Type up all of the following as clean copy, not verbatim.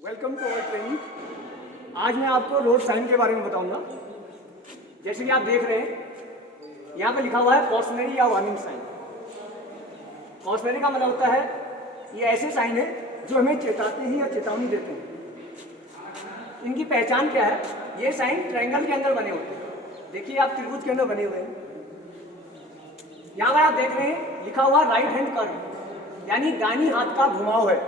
Welcome to our training. आज मैं आपको रोड साइन के बारे में बताऊंगा। जैसे कि आप देख रहे हैं यहाँ पे लिखा हुआ है कॉशनरी या वार्निंग साइन। कॉशनरी का मतलब होता है ये ऐसे साइन है जो हमें चेताते हैं या चेतावनी देते हैं। इनकी पहचान क्या है? ये साइन ट्रायंगल के अंदर बने होते हैं। देखिए आप त्रिभुज के अंदर बने हुए हैं। यहाँ पर आप देख रहे हैं लिखा हुआ राइट हैंड कर्व, यानी दाहिनी हाथ का घुमाव है।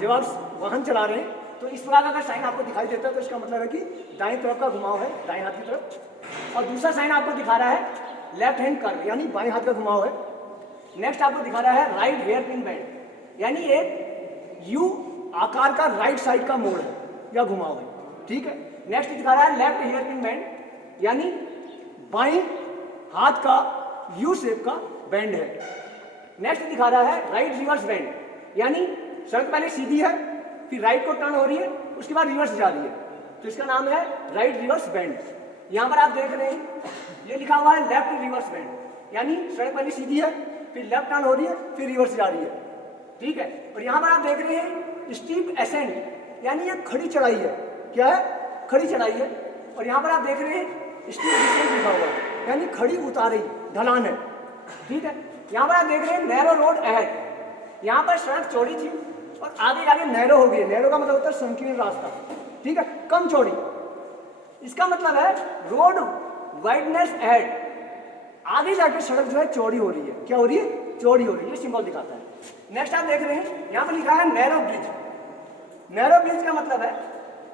जब आप वाहन चला रहे हैं तो इस प्रकार का अगर साइन आपको दिखाई देता है तो इसका मतलब है कि दाईं तरफ का घुमाव है, दाईं हाथ की तरफ। और दूसरा साइन आपको दिखा रहा है लेफ्ट हैंड कर्व, यानी बाएं हाथ का घुमाव है। नेक्स्ट आपको दिखा रहा है राइट हेयर पिन बेंड, यानी एक यू आकार का राइट साइड का मोड़ है या घुमाव है। ठीक है। नेक्स्ट दिखा रहा है लेफ्ट हेयर पिन बेंड, यानी बाएं हाथ का यू शेप का बेंड है। नेक्स्ट दिखा रहा है राइट रिवर्स बेंड, यानी सड़क पहले सीधी है, फिर राइट को टर्न हो रही है, उसके बाद रिवर्स जा रही है, तो इसका नाम है राइट रिवर्स बेंड। यहाँ पर आप देख रहे हैं ये लिखा हुआ है लेफ्ट रिवर्स बेंड, यानी सड़क पहले सीधी है, फिर लेफ्ट टर्न हो रही है, फिर रिवर्स जा रही है। ठीक है। और यहाँ पर आप देख रहे हैं स्टीप एसेंट, यानी ये खड़ी चढ़ाई है। क्या है? खड़ी चढ़ाई है। और यहाँ पर आप देख रहे हैं स्टीप डिसेंट लिखा हुआ है, यानी खड़ी उतारी ढलान है। ठीक है। यहाँ पर आप देख रहे हैं नैरो रोड अहेड, यहाँ पर सड़क चौड़ी थी और आगे जाके नैरो हो गई। नैरो का मतलब होता है संकीर्ण रास्ता। ठीक है, कम चौड़ी। इसका मतलब है रोड वाइडनेस अहेड, आगे जाके सड़क जो है चौड़ी हो रही है। क्या हो रही है? चौड़ी हो रही है। ये सिंबल दिखाता है। नेक्स्ट आप देख रहे हैं यहाँ पर लिखा है नैरो ब्रिज। नैरो ब्रिज का मतलब है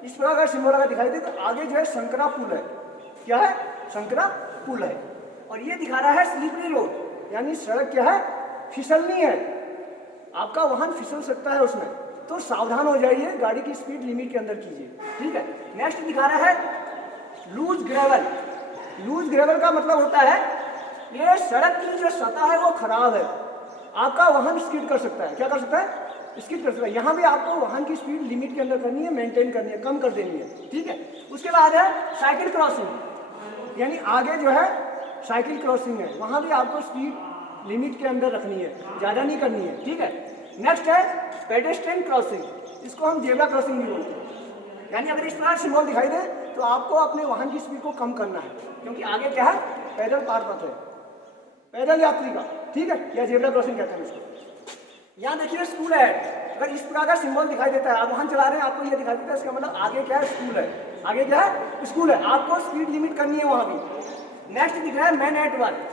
इस प्रकार का सिंबल अगर दिखाई दे तो आगे जो है संकरा पुल है। क्या है? संकरा पुल है। और ये दिखा रहा है स्लिपरी रोड, यानी सड़क क्या है? फिसलनी है, आपका वाहन फिसल सकता है उसमें, तो सावधान हो जाइए, गाड़ी की स्पीड लिमिट के अंदर कीजिए। ठीक है। नेक्स्ट दिखा रहा है लूज ग्रेवल। लूज ग्रेवल का मतलब होता है ये सड़क की जो सतह है वो खराब है, आपका वाहन स्किड कर सकता है। क्या कर सकता है? स्किड कर सकता है। यहाँ भी आपको वाहन की स्पीड लिमिट के अंदर करनी है, मेंटेन करनी है, कम कर देनी है। ठीक है। उसके बाद है साइकिल क्रॉसिंग, यानी आगे जो है साइकिल क्रॉसिंग है, वहाँ भी आपको स्पीड लिमिट के अंदर रखनी है, ज़्यादा नहीं करनी है। ठीक है। नेक्स्ट है पेडेस्ट्रियन क्रॉसिंग, इसको हम जेब्रा क्रॉसिंग भी बोलते हैं। यानी अगर इस प्रकार सिंबल दिखाई दे तो आपको अपने वाहन की स्पीड को कम करना है, क्योंकि आगे क्या है? पैदल पार पथ है, पैदल यात्री का। ठीक है, या जेब्रा क्रॉसिंग कहते हैं इसको। यहाँ देखिए स्कूल है, अगर इस प्रकार का सिंबल दिखाई देता है, आप वाहन चला रहे हैं, आपको ये दिखाई देता है, इसका मतलब आगे क्या है? स्कूल है। आगे क्या है? स्कूल है, आपको स्पीड लिमिट करनी है वहाँ भी। नेक्स्ट दिख रहा है मैन एट वर्क,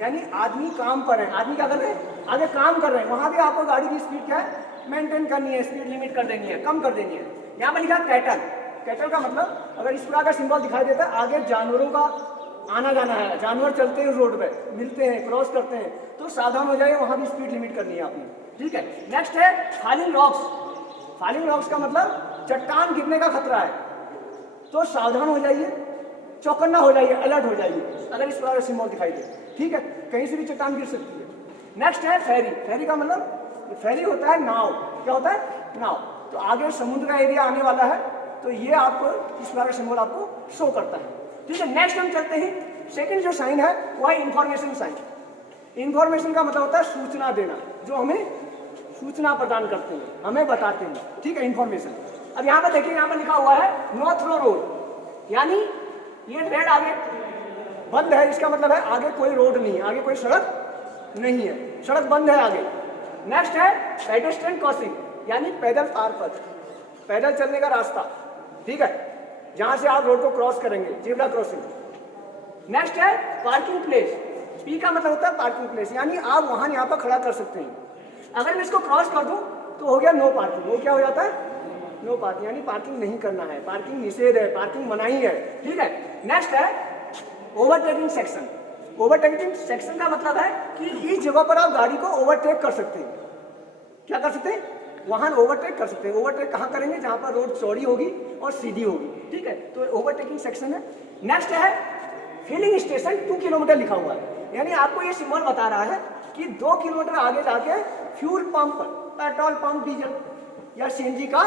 यानी आदमी काम पर है। आदमी क्या कर रहे हैं? आगे काम कर रहे हैं, वहाँ भी आपको गाड़ी की स्पीड क्या है? मेंटेन करनी है, स्पीड लिमिट कर देनी है, कम कर देनी है। यहाँ पर लिखा है कैटल। कैटल का मतलब अगर इस प्रकार का सिंबल दिखाई देता है, आगे जानवरों का आना जाना है, जानवर चलते हैं रोड पे, मिलते हैं, क्रॉस करते हैं, तो सावधान हो जाइए, वहाँ भी स्पीड लिमिट करनी है आपने। ठीक है। नेक्स्ट है फॉलिंग रॉक्स। फॉलिंग रॉक्स का मतलब चट्टान गिरने का खतरा है, तो सावधान हो जाइए, चौकन्ना हो जाइए, अलर्ट हो जाइए अगर इस प्रकार का सिंबल दिखाई दे। ठीक है, कहीं से भी चट्टान गिर सकती है। नेक्स्ट है फेरी। फेरी का मतलब फेरी होता है नाव। क्या होता है? नाव। तो आगे समुद्र का एरिया आने वाला है, तो ये आपको इस प्रकार का सिंबल आपको शो करता है। ठीक है। नेक्स्ट हम चलते हैं, सेकंड जो साइन है वो है इंफॉर्मेशन साइन। इंफॉर्मेशन का मतलब होता है सूचना देना, जो हमें सूचना प्रदान करते हैं, हमें बताते हैं। ठीक है, इंफॉर्मेशन। अब यहाँ पर देखिए, यहाँ पर लिखा हुआ है नो थ्रो रोड, यानी ये रेड आगे बंद है, इसका मतलब है आगे कोई रोड नहीं है, आगे कोई सड़क नहीं है, सड़क बंद है आगे। नेक्स्ट है पेडेस्ट्रियन क्रॉसिंग, यानी पैदल पार पथ, पैदल चलने का रास्ता। ठीक है, जहां से आप रोड को क्रॉस करेंगे, जेब्रा क्रॉसिंग। नेक्स्ट है पार्किंग प्लेस। पी का मतलब होता है पार्किंग प्लेस, यानी आप वाहन यहाँ पर खड़ा कर सकते हैं। अगर मैं इसको क्रॉस कर दूं तो हो गया नो पार्किंग। वो क्या हो जाता है? नो पार्किंग, यानी पार्किंग नहीं करना है, पार्किंग निषेध है, पार्किंग मनाही है। ठीक है। नेक्स्ट है ओवरटेकिंग सेक्शन। ओवरटेकिंग सेक्शन का मतलब है कि इस जगह पर आप गाड़ी को ओवरटेक कर सकते हैं। क्या कर सकते हैं? वाहन ओवरटेक कर सकते हैं। ओवरटेक कहाँ करेंगे? जहाँ पर रोड चौड़ी होगी और सीधी होगी। ठीक है, तो ओवरटेकिंग सेक्शन है। नेक्स्ट है फिलिंग स्टेशन 2 किलोमीटर लिखा हुआ है, यानी आपको ये सिंबल बता रहा है कि 2 किलोमीटर आगे जाके fuel pump, petrol pump, diesel या सीएनजी का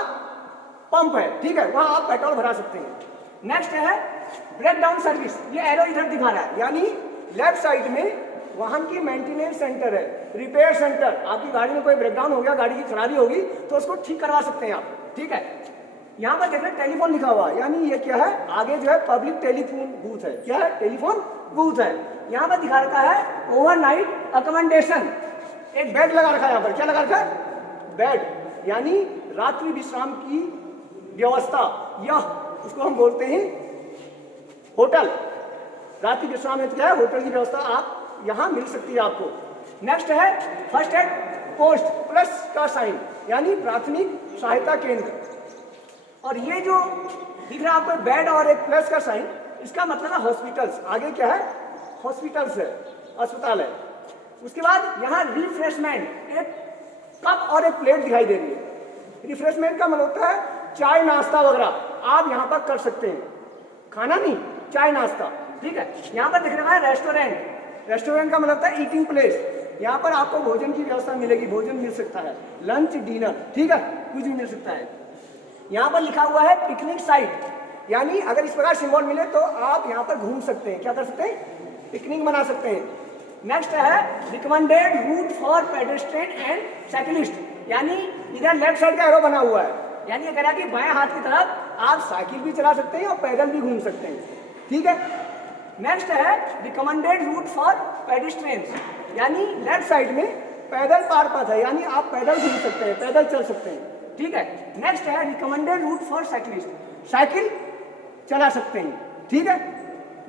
पंप है। ठीक है, वहाँ आप पेट्रोल भरा सकते हैं। नेक्स्ट है ब्रेक डाउन सर्विस। ये एरो इधर दिखा रहा है, यानी लेफ्ट साइड में वाहन की मेंटेनेंस सेंटर है, रिपेयर सेंटर। आपकी गाड़ी में कोई ब्रेकडाउन हो गया, गाड़ी की खराबी होगी तो उसको ठीक करवा सकते हैं आप। ठीक है। यहाँ पर देख रहे हैं टेलीफोन लिखा हुआ है, यानी ये क्या है, आगे जो है पब्लिक टेलीफोन बूथ है, क्या है, टेलीफोन बूथ है। यहाँ पर दिखा रखा है ओवरनाइट अकोमोडेशन, एक बेड लगा रखा है यहाँ पर, क्या लगा रखा है, बेड, यानी रात्रि विश्राम की व्यवस्था, या उसको हम बोलते हैं होटल। रात्रि विश्राम में क्या है, होटल की व्यवस्था आप यहाँ मिल सकती है आपको। नेक्स्ट है फर्स्ट एड पोस्ट प्लस का साइन, यानी प्राथमिक सहायता केंद्र। और ये जो दिख रहा है आपको बेड और एक प्लस का साइन, इसका मतलब है हॉस्पिटल्स, आगे क्या है, हॉस्पिटल्स है, अस्पताल है। उसके बाद यहाँ रिफ्रेशमेंट, एक कप और एक प्लेट दिखाई दे रही है। रिफ्रेशमेंट का मतलब होता है चाय नाश्ता वगैरह आप यहाँ पर कर सकते हैं, खाना नहीं, चाय नाश्ता, ठीक है। यहाँ पर दिख रहा है रेस्टोरेंट, रेस्टोरेंट का मतलब होता है ईटिंग प्लेस, यहाँ पर आपको भोजन की व्यवस्था मिलेगी, भोजन मिल सकता है, लंच डिनर, ठीक है, कुछ भी मिल सकता है। यहाँ पर लिखा हुआ है पिकनिक साइट, यानी अगर इस प्रकार सिंबल मिले तो आप यहाँ पर घूम सकते हैं, क्या कर सकते हैं, पिकनिक मना सकते हैं। नेक्स्ट है recommended route for pedestrian and cyclist, यानी इधर लेफ्ट साइड का एरो बना हुआ है, यानी अगर आपकी बाएं हाथ की तरफ आप साइकिल भी चला सकते हैं और पैदल भी घूम सकते हैं, ठीक है। नेक्स्ट है रिकमेंडेड रूट फॉर पेडेस्ट्रियन, यानी लेफ्ट साइड में पैदल पार पथ है, यानी आप पैदल घूम सकते हैं, पैदल चल सकते हैं, ठीक है। नेक्स्ट है recommended route for cyclist, cycle चला सकते हैं, ठीक है।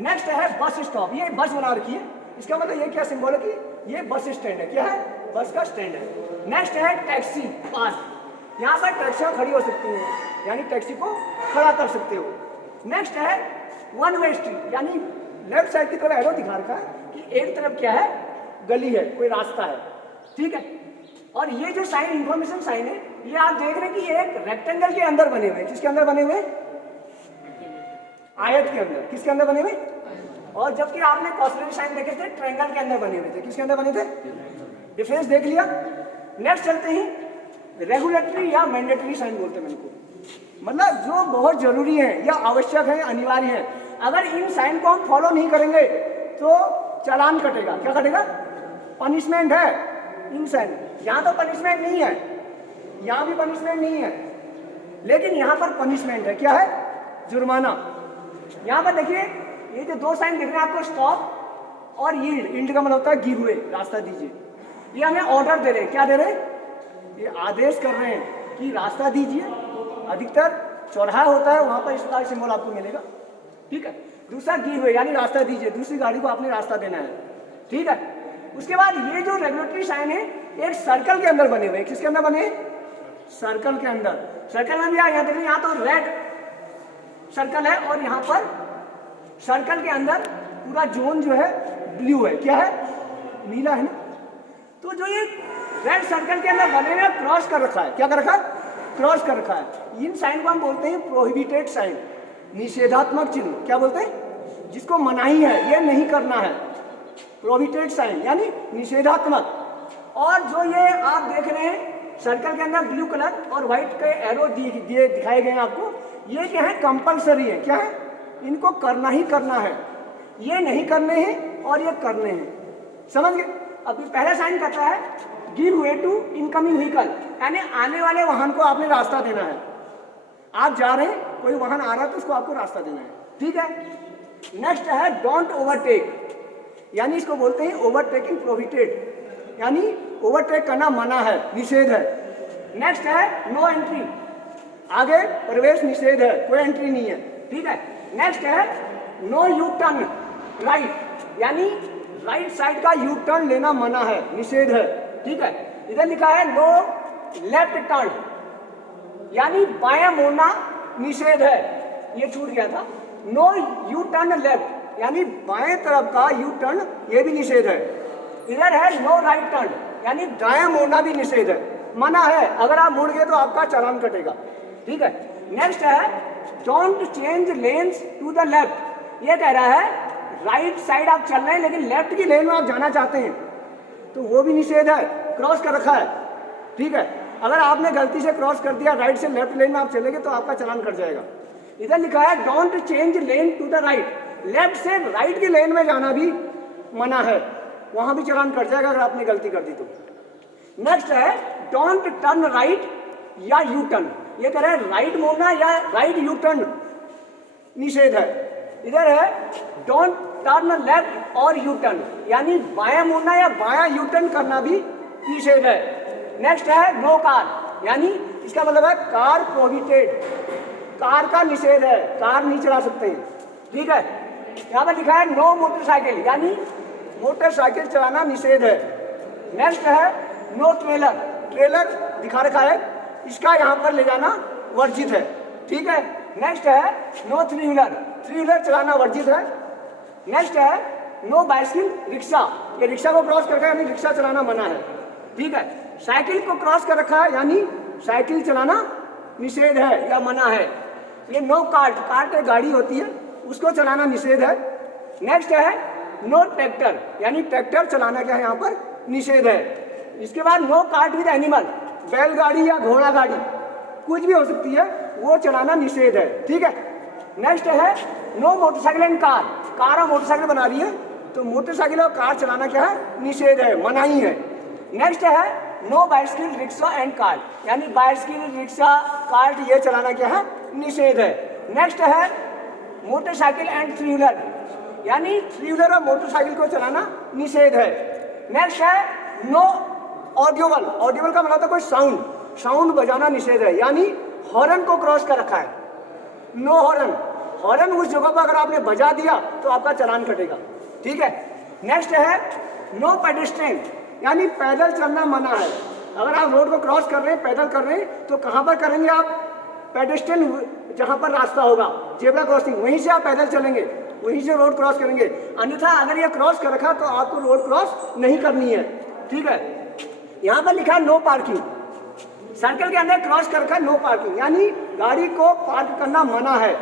नेक्स्ट है बस स्टॉप, ये बस बना रखी है, इसका मतलब ये क्या सिंबल है कि ये बस स्टैंड है, क्या है, बस का स्टैंड है। नेक्स्ट है टैक्सी पार्क, यहाँ पर टैक्सियाँ खड़ी हो सकती हैं, यानी टैक्सी को खड़ा कर सकते हो। नेक्स्ट है वन वे स्ट्रीट, यानी लेफ्ट साइड की तरफ एरो दिखा रखा है कि एक तरफ क्या है, गली है, कोई रास्ता है, ठीक है। और ये जो साइन इंफॉर्मेशन साइन है, ये आप देख रहे हैं कि ये एक रेक्टेंगल के अंदर बने हुए, किसके अंदर बने हुए, आयत के अंदर, किसके अंदर बने हुए, और जबकि आपने कॉस्टनरी साइन देखे थे ट्रायंगल के अंदर बने हुए थे, किसके अंदर बने थे, डिफरेंस देख लिया। नेक्स्ट चलते हैं रेगुलेटरी या मैंडेटरी साइन बोलते हैं इनको, मतलब जो बहुत जरूरी है या आवश्यक है, अनिवार्य है। अगर इन साइन को हम फॉलो नहीं करेंगे तो चालान कटेगा, क्या कटेगा, पनिशमेंट है इन साइन। यहाँ तो पनिशमेंट नहीं है, यहाँ भी पनिशमेंट नहीं है, लेकिन यहाँ पर पनिशमेंट है, क्या है, जुर्माना। यहाँ पर देखिए ये जो दो साइन दिख रहे हैं आपको, स्टॉप और यील्ड, यील्ड का मतलब होता है गिव वे, रास्ता दीजिए। ये हमें ऑर्डर दे रहे हैं, क्या दे रहे हैं, ये आदेश कर रहे हैं कि रास्ता दीजिए। अधिकतर चौराहा होता है, वहाँ पर इस प्रकार सिंबल आपको मिलेगा, ठीक है। दूसरा गिव वे, यानी रास्ता दीजिए, दूसरी गाड़ी को आपने रास्ता देना है, ठीक है। उसके बाद ये जो रेगुलेटरी साइन है एक सर्कल के अंदर बने हुए, किसके अंदर बने, सर्कल के अंदर। सर्कल में भी यहाँ देखिए, यहाँ तो रेड सर्कल है और यहाँ पर सर्कल के अंदर पूरा जोन जो है ब्लू है, क्या है, नीला है ना। तो जो ये रेड सर्कल के अंदर बने हुए क्रॉस कर रखा है, क्या कर रखा है, क्रॉस कर रखा है। इन साइन को हम बोलते हैं प्रोहिबिटेड साइन, निषेधात्मक चिन्ह, क्या बोलते हैं, जिसको मनाही है, ये नहीं करना है, प्रोहिबिटेड साइन यानी निषेधात्मक। और जो ये आप देख रहे हैं सर्कल के अंदर ब्लू कलर और व्हाइट के एरो दिए दिखाए गए हैं आपको, ये क्या है, कंपलसरी है, क्या है, इनको करना ही करना है, ये नहीं करने हैं और ये करने हैं, समझ गए। अभी पहला साइन कहता है give way to incoming vehicle, यानी आने वाले वाहन को आपने रास्ता देना है। आप जा रहे हैं, कोई वाहन आ रहा है तो उसको आपको रास्ता देना है, ठीक है। नेक्स्ट है डोंट ओवरटेक, यानी इसको बोलते हैं ओवरटेकिंग प्रोहिबिटेड, यानी ओवरटेक करना मना है, निषेध है। नेक्स्ट है नो एंट्री, आगे प्रवेश निषेध है, कोई एंट्री नहीं है, ठीक है। नेक्स्ट है नो यू टर्न राइट, यानी राइट साइड का यू टर्न लेना मना है, निषेध है, ठीक है। इधर लिखा है नो लेफ्ट टर्न, यानी बायां मोड़ना निषेध है, ये छूट गया था। नो यू टर्न लेफ्ट, यानी बाएं तरफ का यू टर्न, ये भी निषेध है। इधर है नो राइट टर्न, यानी दायां मोड़ना भी निषेध है, मना है, अगर आप मुड़ गए तो आपका चालान कटेगा, ठीक है। नेक्स्ट है don't change lanes to the left, ये कह रहा है राइट साइड आप चल रहे हैं लेकिन लेफ्ट की लेन में आप जाना चाहते हैं तो वो भी निषेध है, क्रॉस कर रखा है, ठीक है। अगर आपने गलती से क्रॉस कर दिया, राइट से लेफ्ट लेन में आप चलेंगे तो आपका चालान कट जाएगा। इधर लिखा है don't change lane to the right, left से राइट की लेन में जाना भी मना है, वहां भी चालान कट जाएगा अगर आपने गलती कर दी तो। नेक्स्ट है डोंट टर्न राइट या यू टर्न, ये कह रहे हैं राइट मोड़ना या राइट यू टर्न निषेध है। इधर है डोंट टर्न लेफ्ट और यू टर्न, यानी बायां मुड़ना या बायां यू टर्न करना भी निषेध है। नेक्स्ट है नो कार, यानी इसका मतलब है कार प्रोहिबिटेड, कार का निषेध है, कार नहीं चला सकते हैं। ठीक है, यहाँ पर लिखा है नो मोटरसाइकिल, यानी मोटरसाइकिल चलाना निषेध है। नेक्स्ट है नो ट्रेलर, ट्रेलर दिखा रखा है, इसका यहाँ पर ले जाना वर्जित है। ठीक है, नेक्स्ट है no three wheeler, three wheeler चलाना वर्जित है। नेक्स्ट है नो बाइसिकल रिक्शा, ये रिक्शा को क्रॉस करके यानी रिक्शा चलाना मना है। ठीक है, साइकिल को क्रॉस कर रखा है यानी साइकिल चलाना निषेध है या मना है। ये नो कार्ट, कार्ट एक गाड़ी होती है उसको चलाना निषेध है। नेक्स्ट है नो ट्रैक्टर, यानी ट्रैक्टर चलाना क्या है यहाँ पर निषेध है। इसके बाद नो कार्ट विद एनिमल, बैलगाड़ी या घोड़ा गाड़ी कुछ भी हो सकती है वो चलाना निषेध है। ठीक है, नेक्स्ट है no motorcycle and car, car और मोटरसाइकिल बना रही है तो मोटरसाइकिल और कार चलाना क्या है निषेध है, मनाही है। नेक्स्ट है no bicycle rickshaw and car, यानी बाइसिकल रिक्शा कार्ट ये चलाना क्या है निषेध है। नेक्स्ट है मोटरसाइकिल एंड थ्री व्हीलर, यानी थ्री व्हीलर और मोटरसाइकिल को चलाना निषेध है। नेक्स्ट है नो ऑडियोबल, ऑडियोबल का मतलब कोई साउंड, साउंड बजाना निषेध है, यानी हॉर्न को क्रॉस कर रखा है, नो हॉर्न, हॉर्न उस जगह पर अगर आपने बजा दिया तो आपका चालान कटेगा। ठीक है, नेक्स्ट है नो पेडेस्ट्रियन, यानी पैदल चलना मना है। अगर आप रोड को क्रॉस कर रहे हैं, पैदल कर रहे हैं तो कहाँ पर करेंगे आप, पेडेस्ट्रियन जहाँ पर रास्ता होगा जेब्रा क्रॉसिंग वहीं से आप पैदल चलेंगे, वहीं से रोड क्रॉस करेंगे। अन्यथा अगर ये क्रॉस कर रखा तो आपको रोड क्रॉस नहीं करनी है। ठीक है, यहाँ पर लिखा है नो पार्किंग, सर्कल के अंदर क्रॉस कर रखा है नो पार्किंग, यानी गाड़ी को पार्क करना मना है।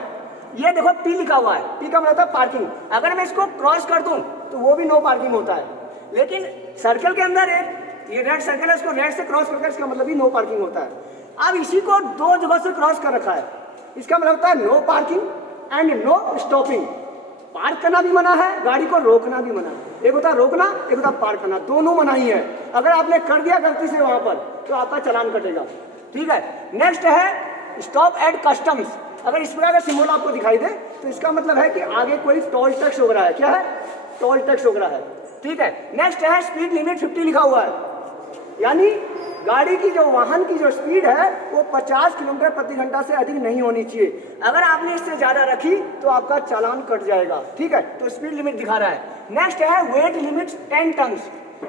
ये देखो पी लिखा हुआ है, पी का मतलब पार्किंग, अगर मैं इसको क्रॉस कर दूं तो वो भी नो पार्किंग होता है। लेकिन सर्कल के अंदर एक ये रेड सर्कल है, इसको रेड से क्रॉस करके इसका मतलब भी नो पार्किंग होता है। अब इसी को दो जगह से क्रॉस कर रखा है, इसका मतलब होता है no parking and no stopping. Park करना भी मना है, गाड़ी को रोकना भी मना है। एक होता है रोकना, एक होता है पार्क करना, दोनों मना ही है। अगर आपने कर दिया गलती से वहां पर तो आपका चालान कटेगा। ठीक है, नेक्स्ट है स्टॉप एट कस्टम्स, अगर इस प्रकार का सिंबल आपको दिखाई दे तो इसका मतलब है कि आगे कोई टोल टैक्स हो रहा है। क्या है, टोल टैक्स हो रहा है। ठीक है, नेक्स्ट है स्पीड लिमिट 50 लिखा हुआ है, यानी गाड़ी की जो वाहन की जो स्पीड है वो 50 किलोमीटर प्रति घंटा से अधिक नहीं होनी चाहिए। अगर आपने इससे ज्यादा रखी तो आपका चालान कट जाएगा। ठीक है, तो स्पीड लिमिट दिखा रहा है। नेक्स्ट है वेट लिमिट 10 टन,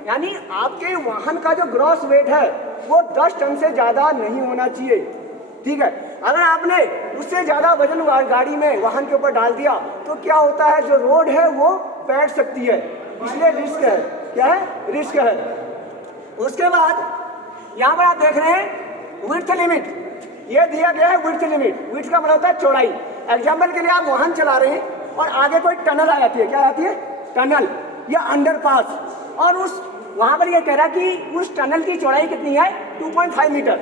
यानी आपके वाहन का जो ग्रॉस वेट है वो 10 टन से ज्यादा नहीं होना चाहिए। ठीक है, अगर आपने उससे ज्यादा वजन गाड़ी में वाहन के ऊपर डाल दिया तो क्या होता है, जो रोड है वो बैठ सकती है, इसलिए रिस्क है। क्या है, रिस्क है। उसके बाद यहाँ पर आप देख रहे हैं विड्थ लिमिट, ये दिया गया है विड्थ लिमिट। विड्थ का मतलब होता है चौड़ाई। एग्जाम्पल के लिए आप वाहन चला रहे हैं और आगे कोई टनल आ जाती है, क्या आती है, टनल या अंडरपास, और उस वहाँ पर ये कह रहा है कि उस टनल की चौड़ाई कितनी है 2.5 मीटर,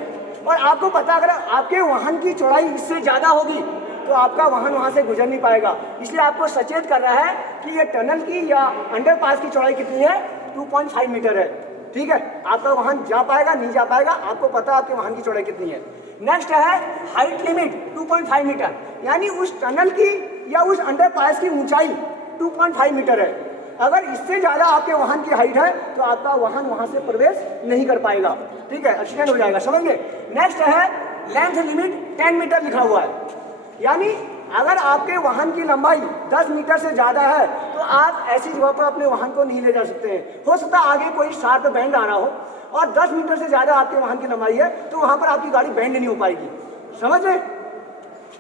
और आपको पता अगर आपके वाहन की चौड़ाई इससे ज़्यादा होगी तो आपका वाहन वहाँ से गुजर नहीं पाएगा। इसलिए आपको सचेत कर रहा है कि ये टनल की या अंडरपास की चौड़ाई कितनी है, 2.5 मीटर है। ठीक है, आपका वाहन जा पाएगा नहीं जा पाएगा, आपको पता है आपके वाहन की चौड़ाई कितनी है। नेक्स्ट है हाइट लिमिट 2.5 मीटर, यानी उस टनल की या उस अंडरपास की ऊंचाई 2.5 मीटर है। अगर इससे ज़्यादा आपके वाहन की हाइट है तो आपका वाहन वहाँ से प्रवेश नहीं कर पाएगा। ठीक है, एक्सीडेंट हो जाएगा, समझ गए। नेक्स्ट है लेंथ लिमिट 10 मीटर लिखा हुआ है, यानी अगर आपके वाहन की लंबाई 10 मीटर से ज़्यादा है तो आप ऐसी जगह पर अपने वाहन को नहीं ले जा सकते हैं। हो सकता है आगे कोई शार्प बैंड आ रहा हो और 10 मीटर से ज़्यादा आपके वाहन की लंबाई है तो वहाँ पर आपकी गाड़ी बैंड नहीं हो पाएगी, समझ रहे।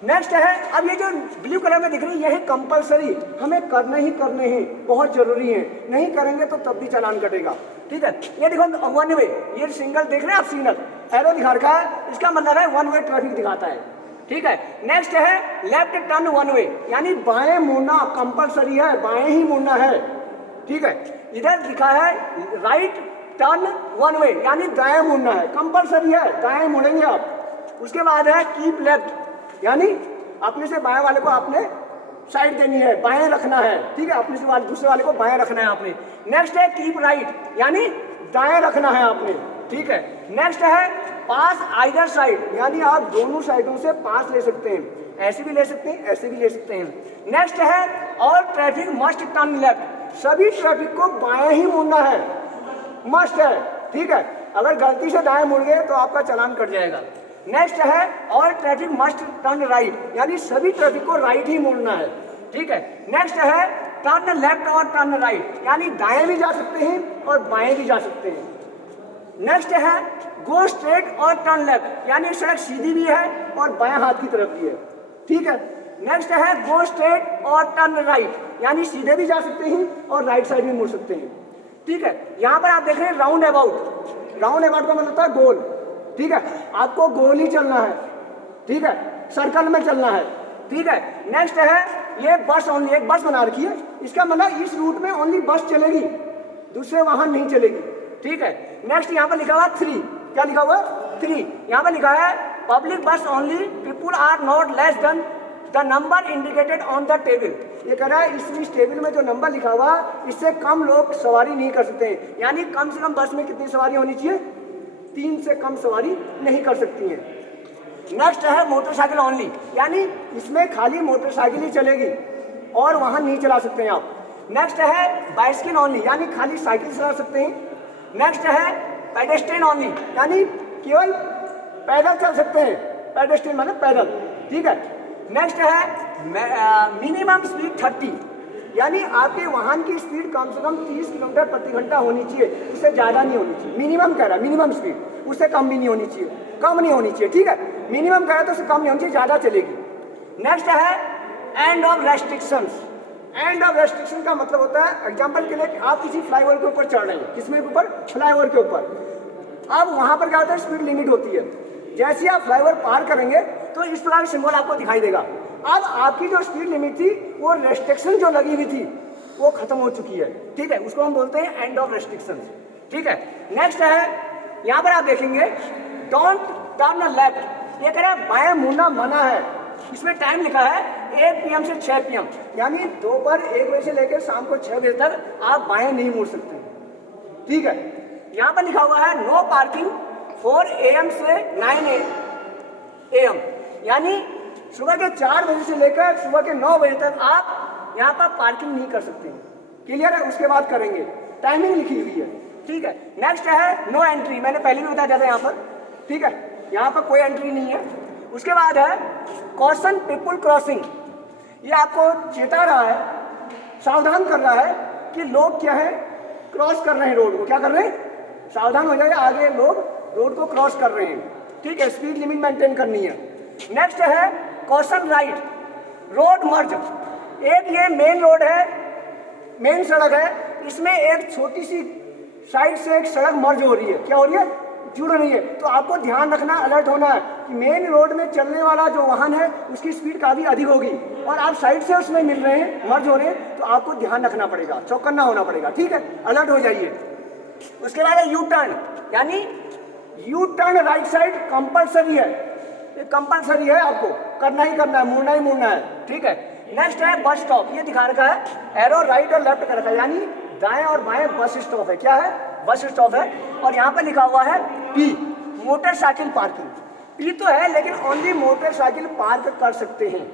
नेक्स्ट है, अब ये जो ब्लू कलर में दिख रही है ये कंपलसरी, हमें करने ही करने हैं, बहुत जरूरी है, नहीं करेंगे तो तब भी चालान कटेगा। ठीक है, ये देखो वन वे, ये सिंगल देख रहे हैं आप, सिग्नल एरो दिखा रखा है, इसका मतलब है वन वे ट्रैफिक दिखाता है। ठीक है, नेक्स्ट है लेफ्ट टर्न वन वे, यानी बाएं मुड़ना कंपलसरी है, बाएं ही मुड़ना है। ठीक है, इधर लिखा है राइट टर्न वन वे, यानी दाएं मुड़ना है, कंपलसरी है, दाएं मुड़ेंगे आप। उसके बाद है कीप लेफ्ट, यानी अपने से बाएं वाले को आपने साइड देनी है, बाएं रखना है। ठीक है, अपने से दूसरे वाले को बाएं रखना है आपने। नेक्स्ट है कीप राइट, यानी दाएं रखना है आपने। ठीक है, नेक्स्ट है पास आइदर साइड, यानी आप दोनों साइडों से पास ले सकते हैं, ऐसे भी ले सकते हैं, ऐसे भी ले सकते हैं। नेक्स्ट है all traffic must turn left, सभी ट्रैफिक को बाएं ही मुड़ना है, मस्ट है, ठीक है। अगर गलती से दाएं मुड़ गए तो आपका चालान कट जाएगा। नेक्स्ट है all traffic must turn right, यानी सभी ट्रैफिक को राइट ही मुड़ना है, ठीक है। नेक्स्ट है टर्न लेफ्ट और टर्न राइट, यानी दाएं भी जा सकते हैं और बाएं भी जा सकते हैं। नेक्स्ट है गो स्ट्रेट और टर्न लेफ्ट, यानी सड़क सीधी भी है और बाएं हाथ की तरफ भी है, ठीक है। नेक्स्ट है गो स्ट्रेट और टर्न राइट, यानी सीधे भी जा सकते हैं और राइट साइड भी मुड़ सकते हैं, ठीक है। यहाँ पर आप देख रहे हैं राउंड अबाउट, राउंड अबाउट का मतलब होता है गोल, ठीक है। आपको गोल ही चलना है, ठीक है, सर्कल में चलना है, ठीक है। नेक्स्ट है ये बस ओनली, एक बस बना रखी है, इसका मतलब इस रूट में ओनली बस चलेगी, दूसरे वाहन नहीं चलेगी, ठीक है। नेक्स्ट यहाँ पर लिखा हुआ 3, क्या लिखा हुआ 3, यहाँ पर लिखा है public bus only, people are not less than the number indicated on the table. ये कह रहा है इस टेबल में जो नंबर लिखा हुआ इससे कम लोग सवारी नहीं कर सकते हैं, यानी कम से कम बस में कितनी सवारी होनी चाहिए, 3 से कम सवारी नहीं कर सकती है। नेक्स्ट है मोटरसाइकिल ओनली, यानी इसमें खाली मोटरसाइकिल ही चलेगी और वाहन नहीं चला सकते हैं आप। नेक्स्ट है बाइसिकल ओनली, यानी खाली साइकिल चला सकते हैं। नेक्स्ट है पेडेस्ट्रियन ओनली, यानी केवल पैदल चल सकते हैं, पेडेस्ट्रियन मतलब पैदल, ठीक है। नेक्स्ट है मिनिमम स्पीड 30, यानी आपके वाहन की स्पीड कम से कम 30 किलोमीटर प्रति घंटा होनी चाहिए, उससे ज़्यादा नहीं होनी चाहिए। मिनिमम कह रहा है, मिनिमम स्पीड, उससे कम भी नहीं होनी चाहिए, कम नहीं होनी चाहिए, ठीक है। मिनिमम कह रहा है तो उससे कम नहीं होनी चाहिए, ज़्यादा चलेगी। नेक्स्ट है end of restrictions, end of restriction का मतलब होता है एग्जाम्पल के लिए कि आप किसी फ्लाईओवर के ऊपर चढ़ रहे हैं, किसमें के ऊपर, फ्लाईओवर के ऊपर। अब वहाँ पर क्या होता है, स्पीड लिमिट होती है, जैसे ही आप फ्लाईओवर पार करेंगे तो इस प्रकार का सिंबल आपको दिखाई देगा। अब आपकी जो स्पीड लिमिट थी वो रेस्ट्रिक्शन जो लगी हुई थी वो खत्म हो चुकी है, ठीक है, उसको हम बोलते हैं एंड ऑफ रेस्ट्रिक्शन, ठीक है। नेक्स्ट है यहाँ पर आप देखेंगे डोंट टर्न लेफ्ट, ये कह रहा है बाएं मुड़ना मना है, इसमें टाइम लिखा है 1 PM से 6 PM, यानी दोपहर 1 बजे से लेकर शाम को 6 बजे तक आप बाएं नहीं मुड़ सकते, ठीक है। यहाँ पर लिखा हुआ है नो पार्किंग 4 AM से 9 AM, यानी सुबह के 4 बजे से लेकर सुबह के 9 बजे तक आप यहाँ पर पार्किंग नहीं कर सकते हैं, क्लियर है। उसके बाद करेंगे, टाइमिंग लिखी हुई है, ठीक है। नेक्स्ट है नो एंट्री, मैंने पहले भी बताया था यहाँ पर, ठीक है, यहाँ पर कोई एंट्री नहीं है। उसके बाद है कॉशन पीपुल क्रॉसिंग, ये आपको चेता रहा है, सावधान कर रहा है कि लोग क्या है क्रॉस कर रहे हैं रोड को, क्या कर रहे हैं, सावधान हो जाइए, आगे लोग रोड को क्रॉस कर रहे हैं, ठीक है, स्पीड लिमिट मेंटेन करनी है। नेक्स्ट है कॉशन राइट रोड मर्ज, एक ये मेन रोड है, मेन सड़क है, इसमें एक छोटी सी साइड से एक सड़क मर्ज हो रही है, क्या हो रही है, जुड़ रही है। तो आपको ध्यान रखना, अलर्ट होना है कि मेन रोड में चलने वाला जो वाहन है उसकी स्पीड काफ़ी अधिक होगी और आप साइड से उसमें मिल रहे हैं, मर्ज हो रहे हैं, तो आपको ध्यान रखना पड़ेगा, चौकन्ना होना पड़ेगा, ठीक है, अलर्ट हो जाइए। उसके बाद है यू टर्न, यानी U turn right side compulsory है, ये कंपल्सरी है, आपको करना ही करना है, मुड़ना ही मुड़ना है, ठीक है। नेक्स्ट है बस स्टॉप, ये दिखा रखा है एरो राइट और लेफ्ट कर रखा है, यानी दाएं और बाएं बस स्टॉप है, क्या है, बस स्टॉप है। और यहाँ पर लिखा हुआ है पी मोटरसाइकिल पार्किंग, पी तो है लेकिन ओनली मोटरसाइकिल पार्क कर सकते हैं।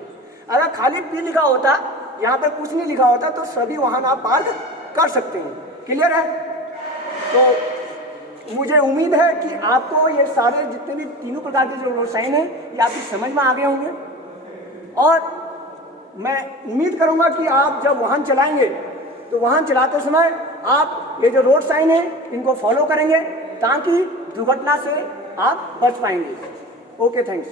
अगर खाली पी लिखा होता, यहाँ पर कुछ नहीं लिखा होता, तो सभी वाहन आप पार्क कर सकते हैं, क्लियर है। तो मुझे उम्मीद है कि आपको ये सारे जितने भी तीनों प्रकार के जो रोड साइन हैं ये आपकी समझ में आ गए होंगे, और मैं उम्मीद करूंगा कि आप जब वाहन चलाएंगे तो वाहन चलाते समय आप ये जो रोड साइन है इनको फॉलो करेंगे ताकि दुर्घटना से आप बच पाएंगे। Okay, thanks.